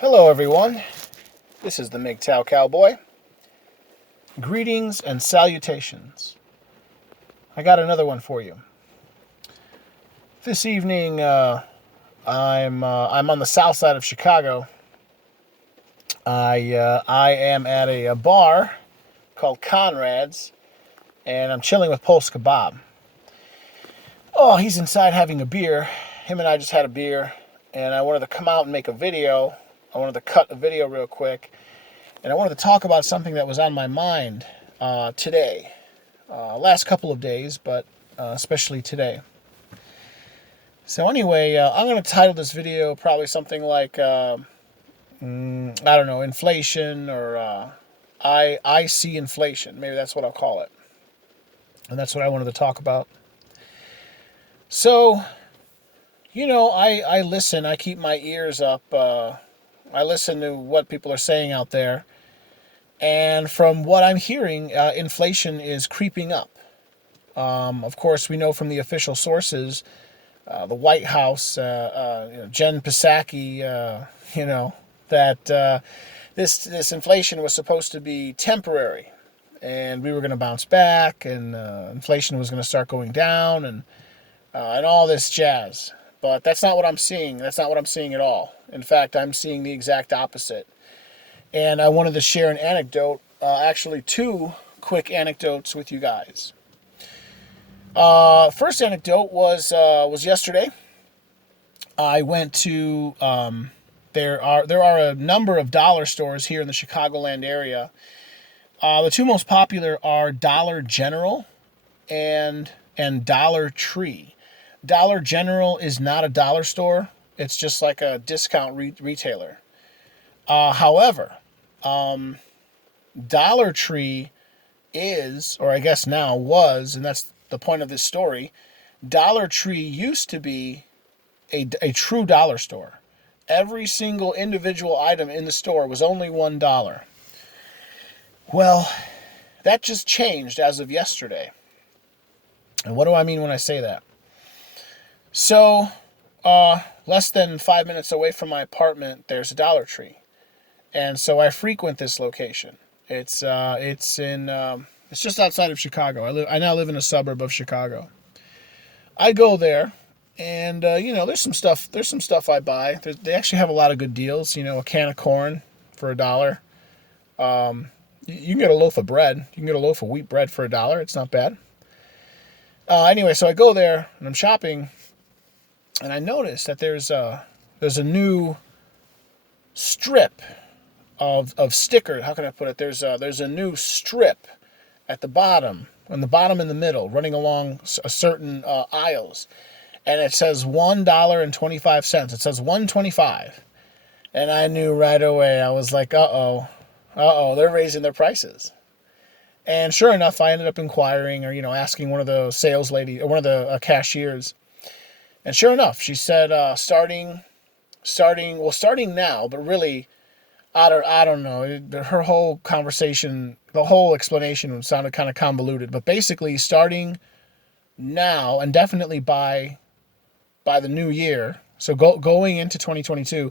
Hello, everyone. This is the Mgtow Cowboy. Greetings and salutations. I got another one for you. This evening, I'm on the south side of Chicago. I am at a bar called Conrad's, and I'm chilling with Pulse Kebab. Oh, he's inside having a beer. Him and I just had a beer, and I wanted to come out and make a video. I wanted to cut a video real quick, and I wanted to talk about something that was on my mind today. Last couple of days, but especially today. So anyway, I'm going to title this video probably something like, I don't know, inflation, or I see inflation. Maybe that's what I'll call it. And that's what I wanted to talk about. So, I listen. I keep my ears up. I listen to what people are saying out there. And from what I'm hearing, inflation is creeping up. Of course, we know from the official sources, the White House, Jen Psaki, that this inflation was supposed to be temporary, and we were going to bounce back, and inflation was going to start going down, and all this jazz. But that's not what I'm seeing. That's not what I'm seeing at all. In fact, I'm seeing the exact opposite. And I wanted to share an anecdote, actually two quick anecdotes with you guys. First anecdote was yesterday. I went to there are a number of dollar stores here in the Chicagoland area. The two most popular are Dollar General and Dollar Tree. Dollar General is not a dollar store. It's just like a discount retailer. However, Dollar Tree is, or I guess now was, and that's the point of this story, Dollar Tree used to be a true dollar store. Every single individual item in the store was only $1. Well, that just changed as of yesterday. And what do I mean when I say that? So, less than 5 minutes away from my apartment, there's a Dollar Tree. And so I frequent this location. It's just outside of Chicago. I now live in a suburb of Chicago. I go there, and there's some stuff I buy. They actually have a lot of good deals. A can of corn for $1. You can get a loaf of bread. You can get a loaf of wheat bread for $1. It's not bad. Anyway, so I go there and I'm shopping, and I notice that there's a new strip of sticker. How can I put it? There's a new strip at the bottom, in the middle, running along a certain aisles, and it says $1.25. It says $1.25, and I knew right away. I was like, uh oh, they're raising their prices. And sure enough, I ended up inquiring, or asking one of the sales lady, or one of the cashiers, and sure enough, she said starting now, but really, I don't know. Her whole conversation, the whole explanation sounded kind of convoluted. But basically, starting now and definitely by the new year, so going into 2022,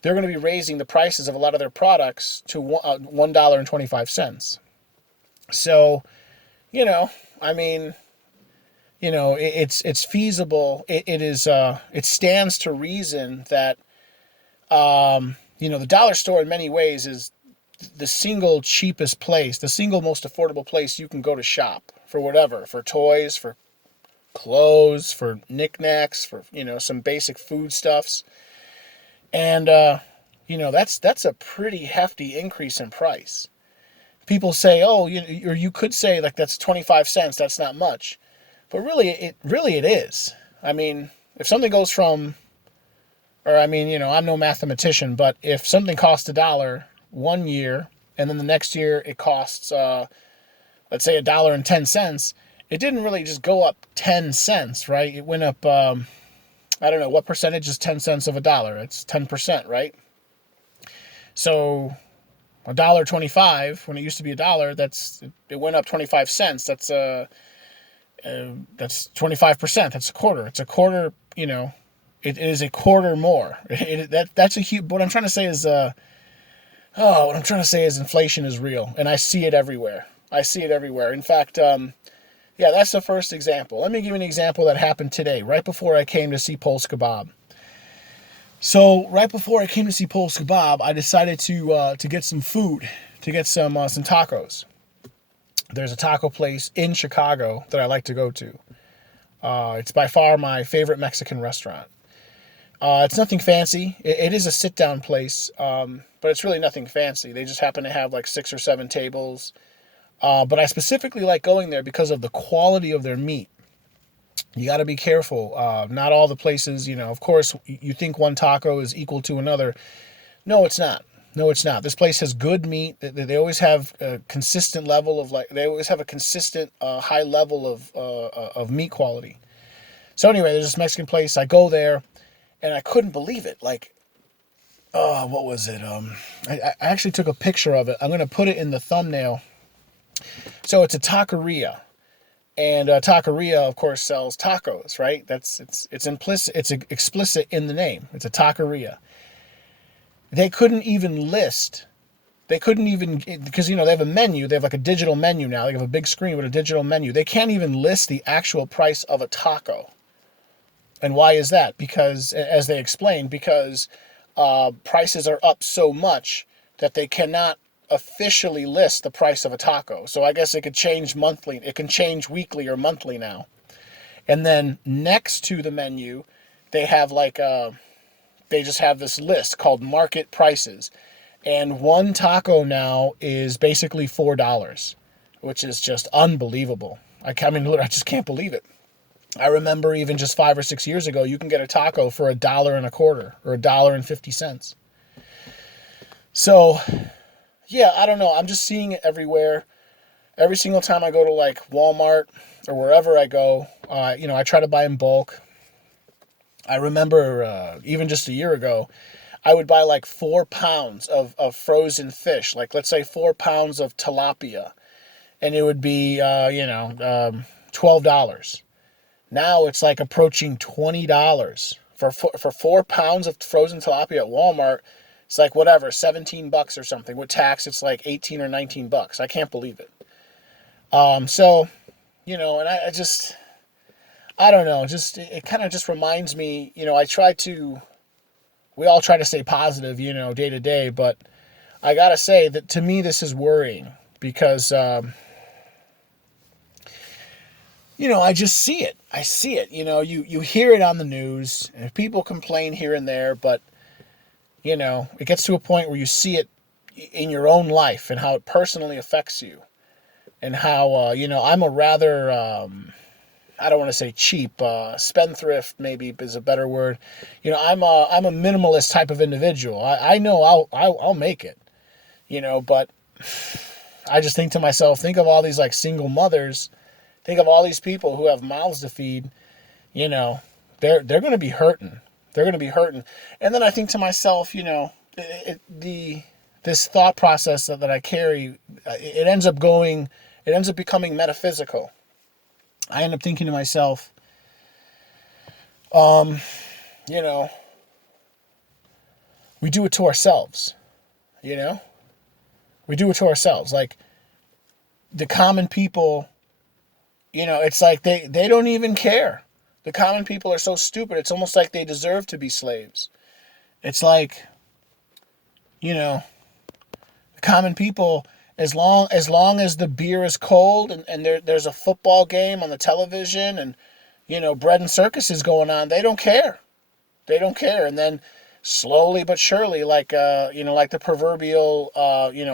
they're going to be raising the prices of a lot of their products to $1.25. So, it's feasible. It stands to reason that, the dollar store in many ways is the single cheapest place, the single most affordable place you can go to shop for whatever, for toys, for clothes, for knickknacks, for, some basic foodstuffs. And, that's a pretty hefty increase in price. People say, or you could say like that's 25 cents, that's not much. But really it is. I mean, if something goes from, I'm no mathematician, but if something costs $1 one year, and then the next year it costs, let's say $1.10, it didn't really just go up 10 cents, right? It went up, I don't know, what percentage is 10 cents of $1? It's 10%, right? So $1.25, when it used to be $1, it went up 25 cents. That's 25%. That's a quarter. It's a quarter, It is a quarter more. That's a huge. What I'm trying to say is, what I'm trying to say is inflation is real, and I see it everywhere. I see it everywhere. In fact, yeah, that's the first example. Let me give you an example that happened today, right before I came to see Pulse Kebab. So right before I came to see Pulse Kebab, I decided to get some food, to get some tacos. There's a taco place in Chicago that I like to go to. It's by far my favorite Mexican restaurant. It's nothing fancy. It is a sit-down place, but it's really nothing fancy. They just happen to have like 6 or 7 tables. But I specifically like going there because of the quality of their meat. You got to be careful. Not all the places, of course, you think one taco is equal to another. No, it's not. No, it's not. This place has good meat. They always have a consistent level of they always have a consistent high level of meat quality. So anyway, there's this Mexican place. I go there, and I couldn't believe it. What was it? I actually took a picture of it. I'm going to put it in the thumbnail. So it's a taqueria. And taqueria, of course, sells tacos, right? It's implicit. It's explicit in the name. It's a taqueria. They couldn't even list. They couldn't even, because they have a menu. They have like a digital menu now. They have a big screen with a digital menu. They can't even list the actual price of a taco. And why is that? Because, as they explained, because prices are up so much that they cannot officially list the price of a taco. So I guess it could change monthly. It can change weekly or monthly now. And then next to the menu, they have they just have this list called market prices. And one taco now is basically $4, which is just unbelievable. I just can't believe it. I remember even just 5 or 6 years ago, you can get a taco for $1.25 or $1.50. So, yeah, I don't know. I'm just seeing it everywhere. Every single time I go to Walmart or wherever I go, I try to buy in bulk. I remember even just a year ago, I would buy 4 pounds of frozen fish. Let's say 4 pounds of tilapia. And it would be, $12. Now it's approaching $20 for 4 pounds of frozen tilapia at Walmart. It's whatever, $17 or something. With tax, it's $18 or $19. I can't believe it. So, and I don't know. It kind of just reminds me, we all try to stay positive, day to day, but I gotta say that to me this is worrying because, I just see it. I see it. You hear it on the news, and people complain here and there, but, it gets to a point where you see it in your own life and how it personally affects you. And how, I'm a rather, I don't want to say cheap, spendthrift maybe is a better word. I'm a minimalist type of individual. I know I'll make it, but I just think to myself, think of all these single mothers. Think of all these people who have mouths to feed, they're going to be hurting. They're going to be hurting. And then I think to myself, this thought process that I carry, it ends up becoming metaphysical. I end up thinking to myself, we do it to ourselves, we do it to ourselves. The common people, it's they don't even care. The common people are so stupid. It's almost like they deserve to be slaves. It's the common people, as long as the beer is cold and there's a football game on the television and, bread and circuses going on, they don't care. They don't care. And then slowly but surely, like the proverbial,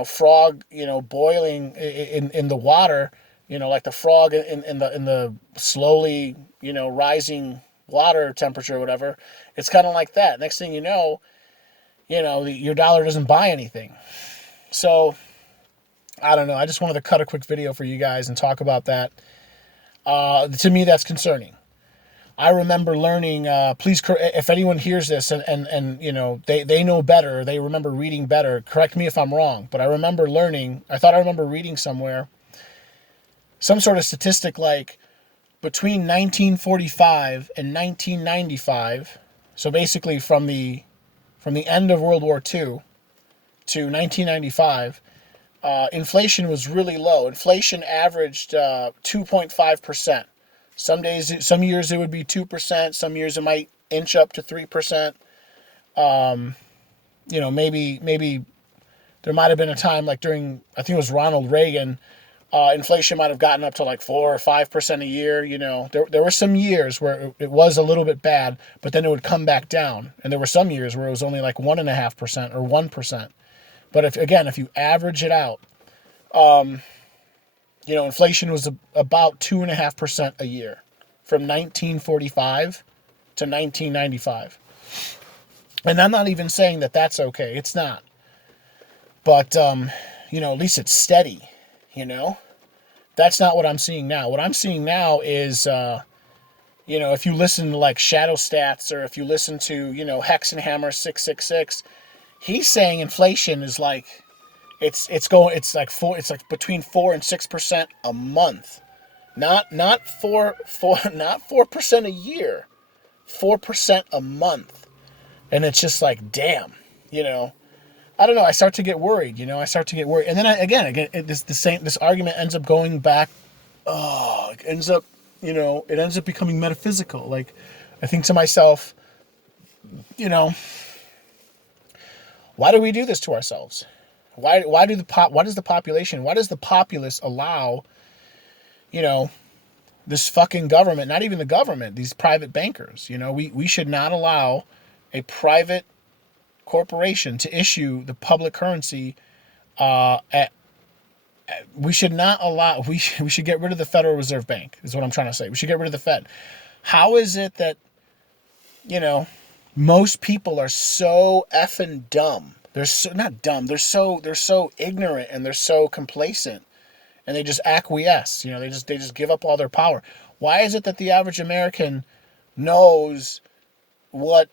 frog, boiling in the water, like the frog in the slowly, rising water temperature or whatever. It's kind of like that. Next thing you know, your dollar doesn't buy anything. So, I don't know. I just wanted to cut a quick video for you guys and talk about that. To me, that's concerning. I remember learning, please, if anyone hears this and they know better, they remember reading better, correct me if I'm wrong, but I remember reading somewhere some sort of statistic between 1945 and 1995, So basically, from the end of World War II to 1995, inflation was really low. Inflation averaged 2.5%. Some days, some years it would be 2%. Some years it might inch up to 3%. Maybe there might have been a time like during, I think it was Ronald Reagan, inflation might have gotten up to like 4 or 5% a year. There were some years where it was a little bit bad, but then it would come back down. And there were some years where it was only like 1.5% or 1%. But if you average it out, inflation was about 2.5% a year from 1945 to 1995. And I'm not even saying that that's okay. It's not. But, at least it's steady, That's not what I'm seeing now. What I'm seeing now is, if you listen to like Shadow Stats, or if you listen to, Hex and Hammer 666, he's saying inflation is like, it's like between 4 and 6% a month. Not 4% a year, 4% a month. And it's just like, damn, I don't know. I start to get worried, and then this argument ends up going back. It ends up becoming metaphysical. Like, I think to myself, why do we do this to ourselves? Why does the populace allow, this fucking government, not even the government, these private bankers, we should not allow a private corporation to issue the public currency. We should not allow. We should get rid of the Federal Reserve Bank. Is what I'm trying to say. We should get rid of the Fed. How is it that most people are so effing dumb? They're so not dumb. They're so ignorant, and they're so complacent, and they just acquiesce. They just give up all their power. Why is it that the average American knows what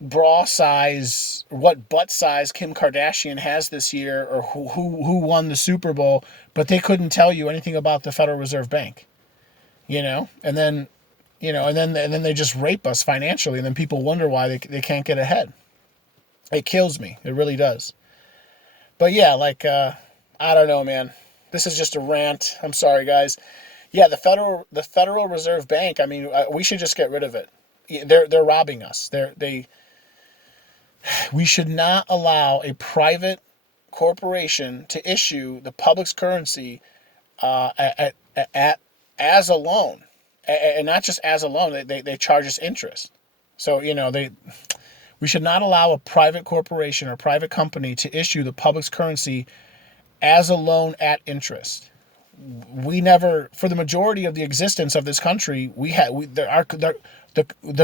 bra size, what butt size Kim Kardashian has this year, or who won the Super Bowl, but they couldn't tell you anything about the Federal Reserve Bank, and then they just rape us financially, and then people wonder why they can't get ahead. It kills me. It really does. But yeah, I don't know, man. This is just a rant. I'm sorry, guys. Yeah, the Federal Reserve Bank. I mean, we should just get rid of it. They're robbing us. We should not allow a private corporation to issue the public's currency as a loan, and not just as a loan. They charge us interest. So we should not allow a private corporation or private company to issue the public's currency as a loan at interest. We never, for the majority of the existence of this country, the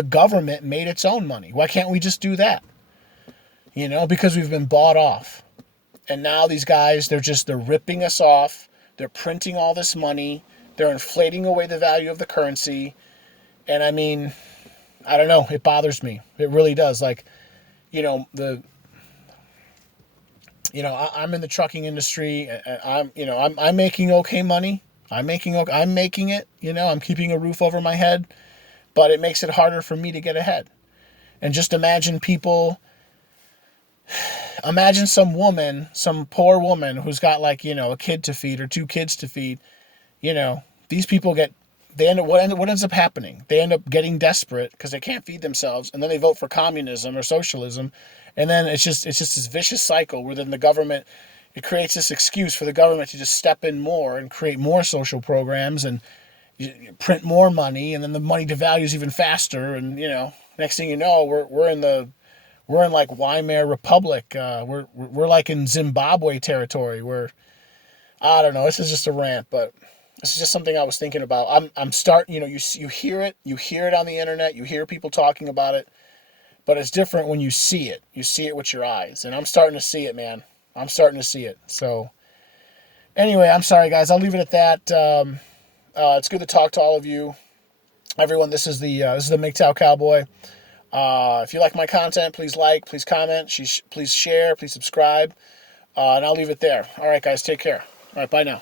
government made its own money. Why can't we just do that? Because we've been bought off. And now these guys, they're ripping us off. They're printing all this money. They're inflating away the value of the currency. And I mean, I don't know. It bothers me. It really does. Like, I'm in the trucking industry. I'm making okay money. I'm making it. I'm keeping a roof over my head. But it makes it harder for me to get ahead. And just imagine some poor woman who's got a kid to feed or 2 kids to feed. These people what ends up happening? They end up getting desperate because they can't feed themselves, and then they vote for communism or socialism, and then it's just this vicious cycle where then it creates this excuse for the government to just step in more and create more social programs and print more money, and then the money devalues even faster, and next thing you know, we're in like Weimar Republic. We're like in Zimbabwe territory. I don't know. This is just a rant, but this is just something I was thinking about. I'm starting. You hear it. You hear it on the internet. You hear people talking about it, but it's different when you see it. You see it with your eyes, and I'm starting to see it, man. I'm starting to see it. So, anyway, I'm sorry, guys. I'll leave it at that. It's good to talk to all of you, everyone. This is the Mgtow Cowboy. If you like my content, please like, please comment, please share, please subscribe, and I'll leave it there. All right, guys, take care. All right, bye now.